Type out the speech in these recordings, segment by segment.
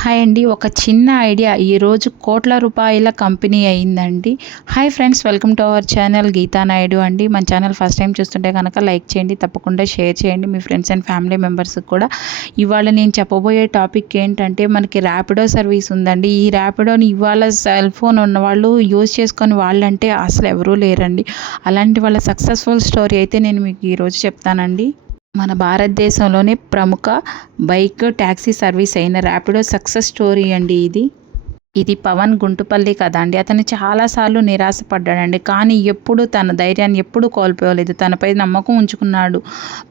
Hi అండి. ఒక చిన్న ఐడియా ఈరోజు కోట్ల రూపాయల కంపెనీ అయిందండి. Hi friends, welcome to our channel Geetha Naidu అండి. మన ఛానల్ ఫస్ట్ టైం చూస్తుంటే కనుక లైక్ చేయండి, తప్పకుండా షేర్ చేయండి మీ ఫ్రెండ్స్ అండ్ ఫ్యామిలీ మెంబర్స్కి కూడా. ఇవాళ నేను చెప్పబోయే టాపిక్ ఏంటంటే, మనకి ర్యాపిడో సర్వీస్ ఉందండి. ఈ ర్యాపిడోని ఇవాళ సెల్ ఫోన్ ఉన్న వాళ్ళు యూజ్ చేసుకొని వాళ్ళంటే అసలు ఎవరూ లేరండి. అలాంటి వాళ్ళ సక్సెస్ఫుల్ స్టోరీ అయితే నేను మీకు ఈరోజు చెప్తానండి. మన భారతదేశంలోనే ప్రముఖ బైక్ ట్యాక్సీ సర్వీస్ అయిన ర్యాపిడో సక్సెస్ స్టోరీ అండి ఇది పవన్ గుంటుపల్లి కథ అండి. అతను చాలాసార్లు నిరాశపడ్డాడండి, కానీ ఎప్పుడు తన ధైర్యాన్ని ఎప్పుడు కోల్పోలేదు. తనపై నమ్మకం ఉంచుకున్నాడు.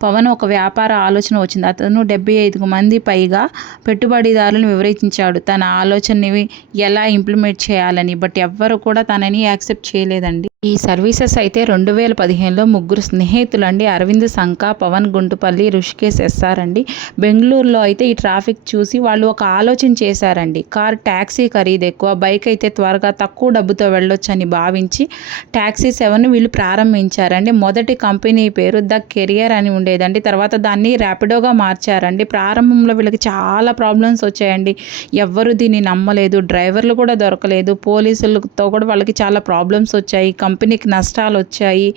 పవన్ ఒక వ్యాపార ఆలోచన వచ్చింది. అతను 75 మంది పైగా పెట్టుబడిదారులను వివరించాడు తన ఆలోచనని ఎలా ఇంప్లిమెంట్ చేయాలని. బట్ ఎవ్వరు కూడా తనని యాక్సెప్ట్ చేయలేదండి. ఈ సర్వీసెస్ అయితే 2015లో ముగ్గురు స్నేహితులండి, అరవింద్ సంక, పవన్ గుంటుపల్లి, రుషికేష్ ఎస్ఆర్ అండి. బెంగళూరులో అయితే ఈ ట్రాఫిక్ చూసి వాళ్ళు ఒక ఆలోచన చేశారండి. ట్యాక్సీ ఖరీదు ఎక్కువ, బైక్ అయితే త్వరగా తక్కువ డబ్బుతో వెళ్ళొచ్చని భావించి ట్యాక్సీ సేవను వీళ్ళు ప్రారంభించారండి. మొదటి కంపెనీ పేరు ద కెరియర్ అని ఉండేదండి. తర్వాత దాన్ని ర్యాపిడోగా మార్చారండి. ప్రారంభంలో వీళ్ళకి చాలా ప్రాబ్లమ్స్ వచ్చాయండి. ఎవ్వరు దీన్ని నమ్మలేదు, డ్రైవర్లు కూడా దొరకలేదు, పోలీసులతో కూడా వాళ్ళకి చాలా ప్రాబ్లమ్స్ వచ్చాయి, కంపెనీకి నష్టాలు వచ్చాయి.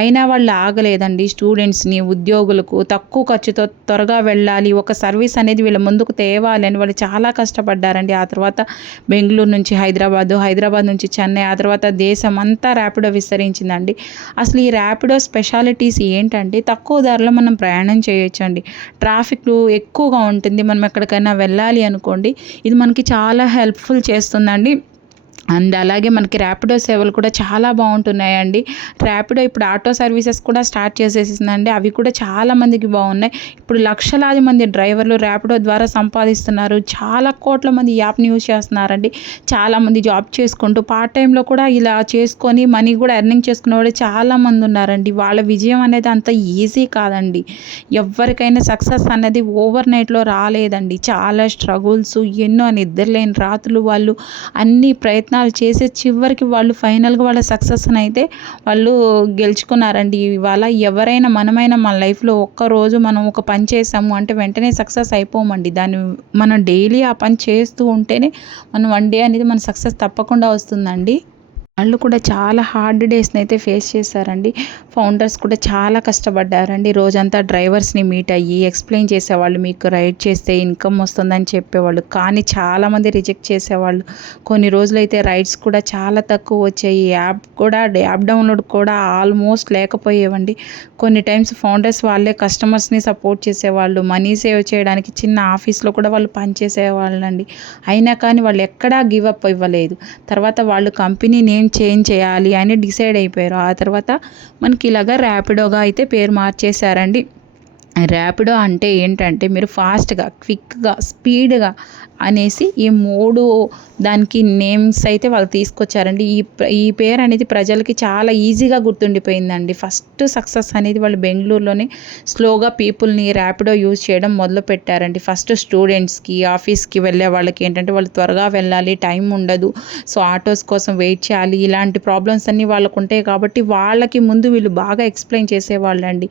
అయినా వాళ్ళు ఆగలేదండి. స్టూడెంట్స్ని, ఉద్యోగులకు తక్కువ ఖర్చుతో త్వరగా వెళ్ళాలి, ఒక సర్వీస్ అనేది వీళ్ళ ముందుకు తేవాలి అని వాళ్ళు చాలా కష్టపడ్డారండి. ఆ తర్వాత బెంగళూరు నుంచి హైదరాబాద్ నుంచి చెన్నై, ఆ తర్వాత దేశం అంతా ర్యాపిడో విస్తరించిందండి. అసలు ఈ ర్యాపిడో స్పెషాలిటీస్ ఏంటంటే, తక్కువ ధరలో మనం ప్రయాణం చేయొచ్చండి. ట్రాఫిక్ ఎక్కువగా ఉంటుంది, మనం ఎక్కడికైనా వెళ్ళాలి అనుకోండి, ఇది మనకి చాలా హెల్ప్ఫుల్ చేస్తుందండి. అండ్ అలాగే మనకి ర్యాపిడో సేవలు కూడా చాలా బాగుంటున్నాయండి. ర్యాపిడో ఇప్పుడు ఆటో సర్వీసెస్ కూడా స్టార్ట్ చేసేసిందండి. అవి కూడా చాలా మందికి బాగున్నాయి. ఇప్పుడు లక్షలాది మంది డ్రైవర్లు ర్యాపిడో ద్వారా సంపాదిస్తున్నారు. చాలా కోట్ల మంది యాప్ని యూజ్ చేస్తున్నారండి. చాలామంది జాబ్ చేసుకుంటూ పార్ట్ టైంలో కూడా ఇలా చేసుకొని మనీ కూడా ఎర్నింగ్ చేసుకునే వాళ్ళు చాలామంది ఉన్నారండి. వాళ్ళ విజయం అనేది అంత ఈజీ కాదండి. ఎవరికైనా సక్సెస్ అనేది ఓవర్ నైట్లో రాలేదండి. చాలా స్ట్రగుల్స్, ఎన్నో నిద్రలేని రాత్రులు, వాళ్ళు అన్ని ప్రయత్నాలు చేసే చివరికి వాళ్ళు ఫైనల్గా వాళ్ళ సక్సెస్ని అయితే వాళ్ళు గెలుచుకున్నారండి. ఇవాళ ఎవరైనా మనమైనా మన లైఫ్లో ఒక్కరోజు మనం ఒక పని చేసాము అంటే వెంటనే సక్సెస్ అయిపోమండి. దాన్ని మనం డైలీ ఆ పని చేస్తూ ఉంటేనే మనం వన్ డే అనేది మన సక్సెస్ తప్పకుండా వస్తుందండి. వాళ్ళు కూడా చాలా హార్డ్ డేస్ని అయితే ఫేస్ చేశారండి. ఫౌండర్స్ కూడా చాలా కష్టపడ్డారండి. రోజంతా డ్రైవర్స్ని మీట్ అయ్యి ఎక్స్ప్లెయిన్ చేసేవాళ్ళు, మీకు రైడ్ చేస్తే ఇన్కమ్ వస్తుందని చెప్పేవాళ్ళు, కానీ చాలామంది రిజెక్ట్ చేసేవాళ్ళు. కొన్ని రోజులైతే రైడ్స్ కూడా చాలా తక్కువ వచ్చాయి. యాప్ డౌన్లోడ్ కూడా ఆల్మోస్ట్ లేకపోయేవండి. కొన్ని టైమ్స్ ఫౌండర్స్ వాళ్ళే కస్టమర్స్ని సపోర్ట్ చేసేవాళ్ళు. మనీ సేవ్ చేయడానికి చిన్న ఆఫీస్లో కూడా వాళ్ళు పనిచేసేవాళ్ళండి. అయినా కానీ వాళ్ళు ఎక్కడా గివ్ అప్ ఇవ్వలేదు. తర్వాత వాళ్ళు కంపెనీ నేమ్ చేంజ్ చేయాలి అని డిసైడ్ అయిపోయారు. ఆ తర్వాత మనకి ఇలాగా ర్యాపిడోగా అయితే పేరు మార్చేశారండి. ర్యాపిడో అంటే ఏంటంటే, మీరు ఫాస్ట్గా, క్విక్గా, స్పీడ్గా అనేసి ఈ 3 దానికి నేమ్స్ అయితే వాళ్ళు తీసుకొచ్చారండి. ఈ పేరు అనేది ప్రజలకి చాలా ఈజీగా గుర్తుండిపోయిందండి. ఫస్ట్ సక్సెస్ అనేది వాళ్ళు బెంగళూరులోనే స్లోగా పీపుల్ని ర్యాపిడో యూజ్ చేయడం మొదలు పెట్టారండి. ఫస్ట్ స్టూడెంట్స్కి, ఆఫీస్కి వెళ్ళే వాళ్ళకి ఏంటంటే, వాళ్ళు త్వరగా వెళ్ళాలి, టైం ఉండదు, సో ఆటోస్ కోసం వెయిట్ చేయాలి, ఇలాంటి ప్రాబ్లమ్స్ అన్నీ వాళ్ళకు ఉంటాయి. కాబట్టి వాళ్ళకి ముందు వీళ్ళు బాగా ఎక్స్ప్లెయిన్ చేసేవాళ్ళండి.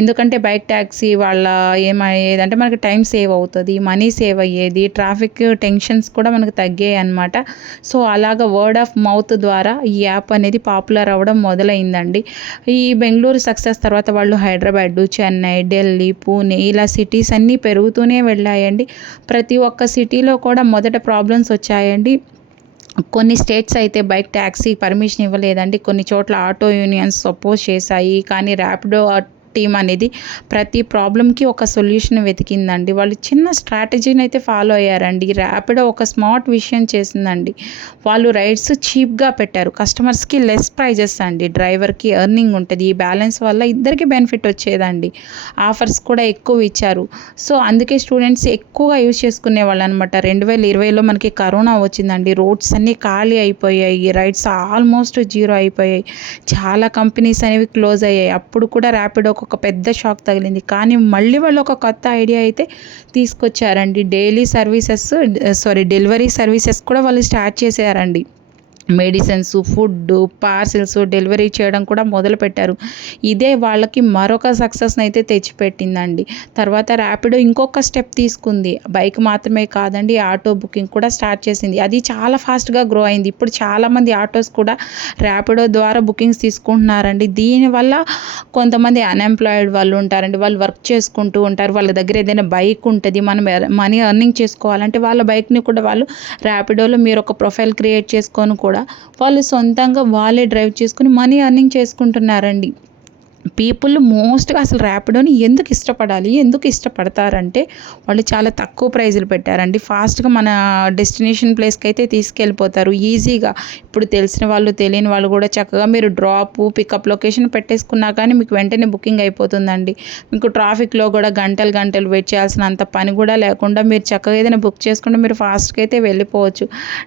ఎందుకంటే బైక్ ట్యాక్సీ వాళ్ళ ఏమయ్యేదంటే, మనకి టైం సేవ్ అవుతుంది, మనీ సేవ్ అయ్యేది, ట్రాఫిక్ టెన్షన్స్ కూడా మనకు తగ్గాయి అన్నమాట. సో అలాగా వర్డ్ ఆఫ్ మౌత్ ద్వారా ఈ యాప్ అనేది పాపులర్ అవ్వడం మొదలైందండి. ఈ బెంగళూరు సక్సెస్ తర్వాత వాళ్ళు హైదరాబాద్, చెన్నై, ఢిల్లీ, పూణే, ఇలా సిటీస్ అన్నీ పెరుగుతూనే వెళ్ళాయండి. ప్రతి ఒక్క సిటీలో కూడా మొదట ప్రాబ్లమ్స్ వచ్చాయండి. కొన్ని స్టేట్స్ అయితే బైక్ ట్యాక్సీ పర్మిషన్ ఇవ్వలేదండి. కొన్ని చోట్ల ఆటో యూనియన్స్ సపోజ్ చేశాయి. కానీ ర్యాపిడో టీమ్ అనేది ప్రతి ప్రాబ్లంకి ఒక సొల్యూషన్ వెతికిందండి. వాళ్ళు చిన్న స్ట్రాటజీని అయితే ఫాలో అయ్యారండి. ర్యాపిడో ఒక స్మార్ట్ విషయం చేసిందండి. వాళ్ళు రైడ్స్ చీప్గా పెట్టారు, కస్టమర్స్కి లెస్ ప్రైజెస్ అండి, డ్రైవర్కి ఎర్నింగ్ ఉంటుంది. ఈ బ్యాలెన్స్ వల్ల ఇద్దరికి బెనిఫిట్ వచ్చేదండి. ఆఫర్స్ కూడా ఎక్కువ ఇచ్చారు. సో అందుకే స్టూడెంట్స్ ఎక్కువగా యూజ్ చేసుకునేవాళ్ళు అనమాట. 2020లో మనకి కరోనా వచ్చిందండి. రోడ్స్ అన్నీ ఖాళీ అయిపోయాయి, రైడ్స్ ఆల్మోస్ట్ జీరో అయిపోయాయి, చాలా కంపెనీస్ అనేవి క్లోజ్ అయ్యాయి. అప్పుడు కూడా ర్యాపిడో ఒక పెద్ద షాక్ తగిలింది. కానీ మళ్ళీ వాళ్ళు ఒక కొత్త ఐడియా అయితే తీసుకొచ్చారండి. డెలివరీ సర్వీసెస్ కూడా వాళ్ళు స్టార్ట్ చేశారండి. మెడిసిన్స్, ఫుడ్డు, పార్సిల్స్ డెలివరీ చేయడం కూడా మొదలుపెట్టారు. ఇదే వాళ్ళకి మరొక సక్సెస్‌ని అయితే తెచ్చిపెట్టిందండి. తర్వాత ర్యాపిడో ఇంకొక స్టెప్ తీసుకుంది. బైక్ మాత్రమే కాదండి, ఆటో బుకింగ్ కూడా స్టార్ట్ చేసింది. అది చాలా ఫాస్ట్‌గా గ్రో అయింది. ఇప్పుడు చాలామంది ఆటోస్ కూడా ర్యాపిడో ద్వారా బుకింగ్స్ తీసుకుంటున్నారండి. దీనివల్ల కొంతమంది అన్‌ఎంప్లాయిడ్ వాళ్ళు ఉంటారండి. వాళ్ళు వర్క్ చేసుకుంటూ ఉంటారు. వాళ్ళ దగ్గర ఏదైనా బైక్ ఉంటది. మనం మనీ ఎర్నింగ్ చేసుకోవాలంటే వాళ్ళ బైక్‌ని కూడా వాళ్ళు ర్యాపిడోలో మీరు ఒక ప్రొఫైల్ క్రియేట్ చేసుకొని కూడా వాళ్ళు సొంతంగా వాళ్ళే డ్రైవ్ చేసుకొని మనీ ఎర్నింగ్ చేసుకుంటున్నారండి. పీపుల్ మోస్ట్‌గా అసలు ర్యాపిడోని ఎందుకు ఇష్టపడాలి? ఎందుకు ఇష్టపడతారంటే వాళ్ళు చాలా తక్కువ ప్రైజ్‌లు పెట్టారండి. ఫాస్ట్‌గా మన డెస్టినేషన్ ప్లేస్‌కైతే తీసుకెళ్ళిపోతారు ఈజీగా. ఇప్పుడు తెలిసిన వాళ్ళు, తెలియని వాళ్ళు కూడా చక్కగా మీరు డ్రాపు, పికప్ లొకేషన్ పెట్టేసుకున్నా కానీ మీకు వెంటనే బుకింగ్ అయిపోతుందండి. మీకు ట్రాఫిక్‌లో కూడా గంటలు, గంటలు వెయిట్ చేయాల్సినంత పని కూడా లేకుండా మీరు చక్కగా ఏదైనా బుక్ చేసుకుంటే మీరు ఫాస్ట్‌గా అయితే వెళ్ళిపోవచ్చు.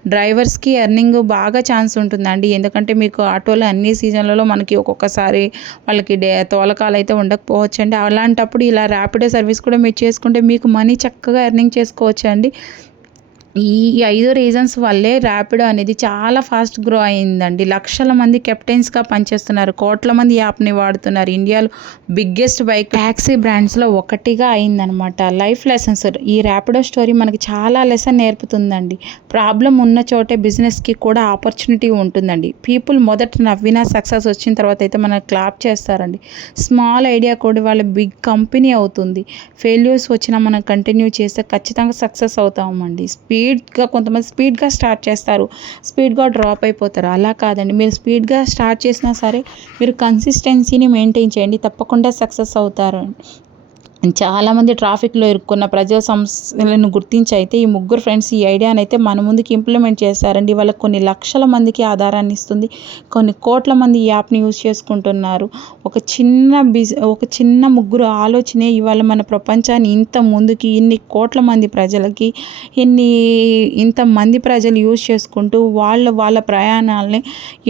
డ్రైవర్స్‌కి ఎర్నింగ్ బాగా ఛాన్స్ ఉంటుందండి. ఎందుకంటే మీకు ఆటోలో అన్ని సీజన్‌లలో మనకి ఒక్కొక్కసారి వాళ్ళకి తోలకాలైతే ఉండకపోవచ్చండి. అలాంటప్పుడు ఇలా ర్యాపిడో సర్వీస్ కూడా మీరు చేసుకుంటే మీకు మనీ చక్కగా ఎర్నింగ్ చేసుకోవచ్చండి. ఈ 5 రీజన్స్ వల్లే ర్యాపిడో అనేది చాలా ఫాస్ట్ గ్రో అయిందండి. లక్షల మంది కెప్టెన్స్‌గా పనిచేస్తున్నారు. కోట్ల మంది యాప్‌ని వాడుతున్నారు. ఇండియాలో బిగ్గెస్ట్ బైక్ టాక్సీ బ్రాండ్స్‌లో ఒకటిగా అయిందనమాట. లైఫ్ లెసన్స్ ఈ ర్యాపిడో స్టోరీ మనకి చాలా లెసన్ నేర్పుతుందండి. ప్రాబ్లమ్ ఉన్న చోటే బిజినెస్‌కి కూడా ఆపర్చునిటీ ఉంటుందండి. పీపుల్ మొదట నవ్వినా సక్సెస్ వచ్చిన తర్వాత అయితే మనల్ని క్లాప్ చేస్తారండి. స్మాల్ ఐడియా కూడా వాళ్ళ బిగ్ కంపెనీ అవుతుంది. ఫెయిల్యూర్స్ వచ్చినా మనం కంటిన్యూ చేస్తే ఖచ్చితంగా సక్సెస్ అవుతామండి. కొంతమంది స్పీడ్‌గా స్టార్ట్ చేస్తారు. స్పీడ్‌గా డ్రాప్ అయిపోతారు. అలా కాదండి. మీరు స్పీడ్‌గా స్టార్ట్ చేసినా సరే మీరు కన్సిస్టెన్సీని మెయింటైన్ చేయండి. తప్పకుండా సక్సెస్ అవుతారు. చాలామంది ట్రాఫిక్‌లో ఇరుక్కున్న ప్రజా సమస్యలను గుర్తించి అయితే ఈ ముగ్గురు ఫ్రెండ్స్ ఈ ఐడియానైతే మన ముందుకి ఇంప్లిమెంట్ చేశారండి. వాళ్ళకి కొన్ని లక్షల మందికి ఆధారాన్ని ఇస్తుంది. కొన్ని కోట్ల మంది ఈ యాప్‌ని యూజ్ చేసుకుంటున్నారు. ఒక చిన్న ముగ్గురు ఆలోచనే ఇవాళ మన ప్రపంచాన్ని ఇంత ముందుకి ఇన్ని కోట్ల మంది ప్రజలకి ఇంతమంది ప్రజలు యూజ్ చేసుకుంటూ వాళ్ళ ప్రయాణాల్ని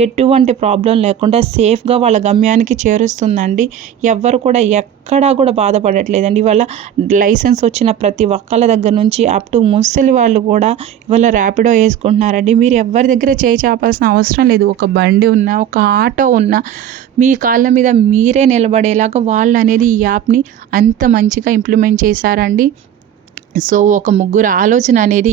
ఎటువంటి ప్రాబ్లమ్ లేకుండా సేఫ్‌గా వాళ్ళ గమ్యానికి చేరుస్తుందండి. ఎవ్వరు కూడా ఎక్కడా కూడా బాధపడట్లేదండి. ఇవాళ లైసెన్స్ వచ్చిన ప్రతి ఒక్కళ్ళ దగ్గర నుంచి అప్ టు ముసలి వాళ్ళు కూడా ఇవాళ ర్యాపిడో వేసుకుంటున్నారండి. మీరు ఎవరి దగ్గర చేయి చాపాల్సిన అవసరం లేదు. ఒక బండి ఉన్నా, ఒక ఆటో ఉన్నా మీ కాళ్ళ మీద మీరే నిలబడేలాగా వాళ్ళు అనేది ఈ యాప్‌ని అంత మంచిగా ఇంప్లిమెంట్ చేశారండి. సో ఒక ముగ్గురు ఆలోచన అనేది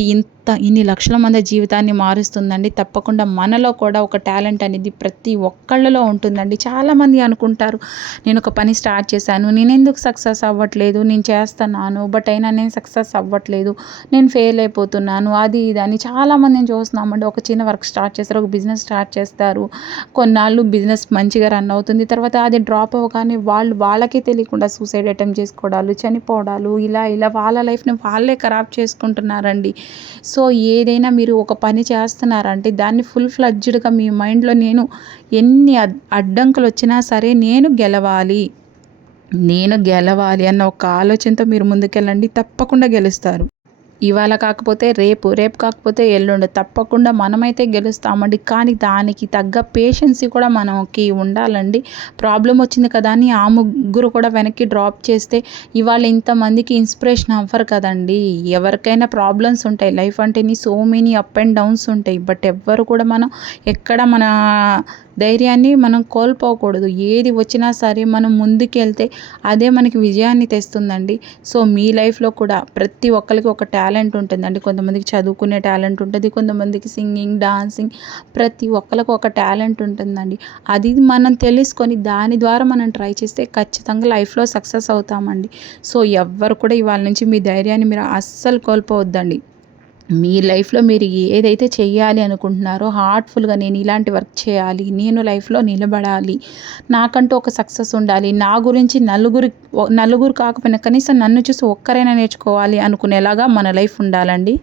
ఇన్ని లక్షల మంది జీవితాన్ని మారుస్తుందండి. తప్పకుండా మనలో కూడా ఒక టాలెంట్ అనేది ప్రతి ఒక్కళ్ళలో ఉంటుందండి. చాలామంది అనుకుంటారు నేను ఒక పని స్టార్ట్ చేశాను, నేను ఎందుకు సక్సెస్ అవ్వట్లేదు, నేను చేస్తున్నాను బట్ అయినా నేను సక్సెస్ అవ్వట్లేదు, నేను ఫెయిల్ అయిపోతున్నాను, అది ఇది అని చాలామందిని చూస్తున్నామండి. ఒక చిన్న వర్క్ స్టార్ట్ చేస్తారు, ఒక బిజినెస్ స్టార్ట్ చేస్తారు, కొన్నాళ్ళు బిజినెస్ మంచిగా రన్ అవుతుంది, తర్వాత అది డ్రాప్ అవ్వగానే వాళ్ళకే తెలియకుండా సూసైడ్ అటెంప్ట్ చేసుకోవడాలు, చనిపోవడాలు, ఇలా వాళ్ళ లైఫ్ని వాళ్ళే ఖరాబ్ చేసుకుంటున్నారండి. సో ఏదైనా మీరు ఒక పని చేస్తున్నారంటే దాన్ని ఫుల్ ఫ్లెడ్జ్డ్‌గా మీ మైండ్‌లో ఎన్ని అడ్డంకులు వచ్చినా సరే నేను గెలవాలి అన్న ఒక ఆలోచనతో మీరు ముందుకెళ్ళండి. తప్పకుండా గెలుస్తారు. ఇవాళ కాకపోతే రేపు, రేపు కాకపోతే ఎల్లుండి తప్పకుండా మనమైతే గెలుస్తామండి. కానీ దానికి తగ్గ పేషెన్సీ కూడా మనకి ఉండాలండి. ప్రాబ్లమ్ వచ్చింది కదా అని ఆ ముగ్గురు కూడా వెనక్కి డ్రాప్ చేస్తే ఇవాళ ఇంతమందికి ఇన్స్పిరేషన్ అవ్వరు కదండి. ఎవరికైనా ప్రాబ్లమ్స్ ఉంటాయి. లైఫ్ అంటేని so many up and downs ఉంటాయి. బట్ ఎవ్వరు కూడా మనం ఎక్కడ మన ధైర్యాన్ని మనం కోల్పోకూడదు. ఏది వచ్చినా సరే మనం ముందుకెళ్తే అదే మనకి విజయాన్ని తెస్తుందండి. సో మీ లైఫ్లో కూడా ప్రతి ఒక్కరికి ఒక టాలెంట్ ఉంటుందండి. కొంతమందికి చదువుకునే టాలెంట్ ఉంటుంది, కొంతమందికి సింగింగ్, డాన్సింగ్, ప్రతి ఒక్కరికి ఒక టాలెంట్ ఉంటుందండి. అది మనం తెలుసుకొని దాని ద్వారా మనం ట్రై చేస్తే ఖచ్చితంగా లైఫ్లో సక్సెస్ అవుతామండి. సో ఎవ్వరు కూడా ఇవాళ నుంచి మీ ధైర్యాన్ని మీరు అస్సలు కోల్పోవద్దండి. మీ లైఫ్లో మీరు ఏదైతే చెయ్యాలి అనుకుంటున్నారో హార్ట్ఫుల్గా నేను ఇలాంటి వర్క్ చేయాలి, నేను లైఫ్లో నిలబడాలి, నాకంటూ ఒక సక్సెస్ ఉండాలి, నా గురించి నలుగురు కాకపోయినా కనీసం నన్ను చూసి ఒక్కరైనా నేర్చుకోవాలి అనుకునేలాగా మన లైఫ్ ఉండాలండి.